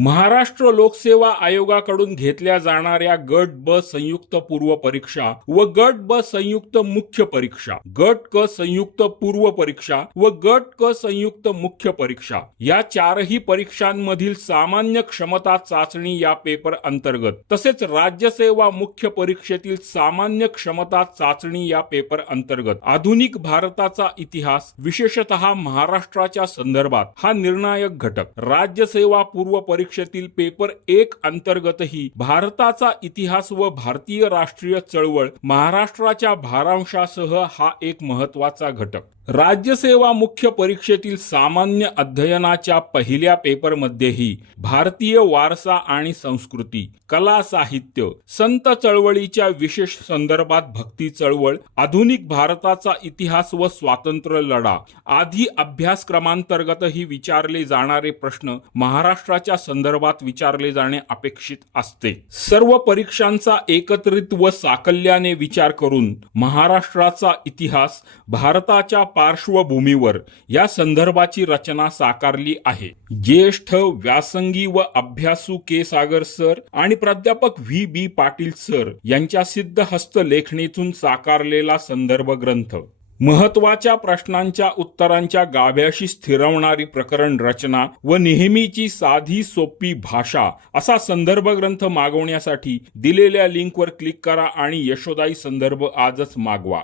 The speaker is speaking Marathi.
महाराष्ट्र लोकसेवा आयोगाकडून घेतल्या जाणाऱ्या गट ब संयुक्त पूर्व परीक्षा व गट ब संयुक्त मुख्य परीक्षा गट क संयुक्त पूर्व परीक्षा व गट क संयुक्त मुख्य परीक्षा. या चारही परीक्षांमधील सामान्य क्षमता चाचणी या पेपर अंतर्गत तसेच राज्यसेवा मुख्य परीक्षेतील सामान्य क्षमता चाचणी या पेपर अंतर्गत. आधुनिक भारताचा इतिहास विशेषतः महाराष्ट्राच्या संदर्भात हा निर्णायक घटक. राज्यसेवा पूर्व परीक्षा परीक्षेतील पेपर एक अंतर्गतही भारताचा इतिहास व भारतीय राष्ट्रीय चळवळ महाराष्ट्राच्या भारांशासह हा एक महत्त्वाचा घटक. राज्यसेवा मुख्य परीक्षेतील सामान्य अध्ययनाच्या पहिल्या पेपरमध्येही भारतीय वारसा आणि संस्कृती कला साहित्य संत चळवळीच्या विशेष संदर्भात भक्ती चळवळ आधुनिक भारताचा इतिहास व स्वातंत्र्य लढा आधी अभ्यासक्रमांतर्गतही विचारले जाणारे प्रश्न महाराष्ट्राच्या संदर्भात विचारले जाणे अपेक्षित असते. सर्व परीक्षांचा एकत्रित व साकल्याने विचार करून महाराष्ट्राचा इतिहास भारताच्या पार्श्वभूमीवर या संदर्भाची रचना साकारली आहे. ज्येष्ठ व्यासंगी व अभ्यासू के सागर सर आणि प्राध्यापक व्ही बी पाटील सर यांच्या सिद्ध हस्तलेखणीतून साकारलेला संदर्भ ग्रंथ. महत्त्वाच्या प्रश्नांच्या उत्तरांच्या गाभ्याशी स्थिरवणारी प्रकरण रचना व नेहमीची साधी सोपी भाषा असा संदर्भ ग्रंथ मागवण्यासाठी दिलेल्या लिंकवर क्लिक करा आणि यशोदाई संदर्भ आजच मागवा.